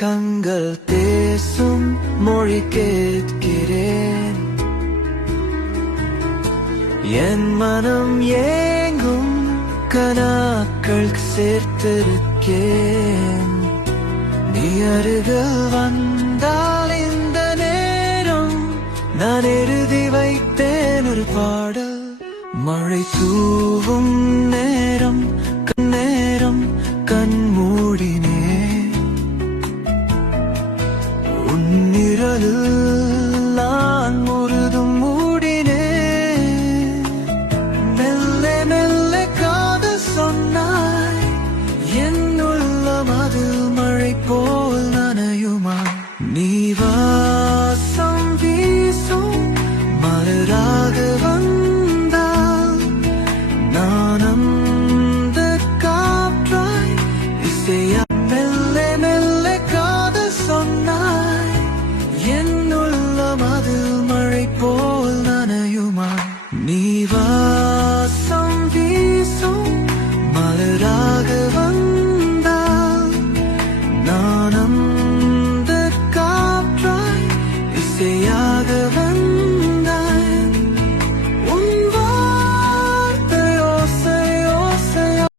கண்கள் பேசும் மொழி கேட்கிறேன். என் மனம் ஏங்கும் கனாக்கள் சேர்த்திருக்கேன். நீ அருகில் வந்தால் இந்த நேரம் நான் எழுதி வைத்தேன் ஒரு பாடல். மழை தூவும் நேரம் கண் மூடினேன். உன்னிரலில் நான் முழுதும் மூடினேன். மெல்ல மெல்ல காதல் சொன்னாய், என் உள்ளம் அதில் மழை போல் நனையுமா? நீ வாசம் வீசும் மலராக வந்தால் நான் அந்த காற்றாய் இசையா. மெல்ல மெல்ல காதல் சொன்னாய், என் உள்ளம் அதில் மழை போல் நனையுமா? நீ வாசம் வீசும் மலராக வந்தால் நான் அந்த காற்றாய் இசையா.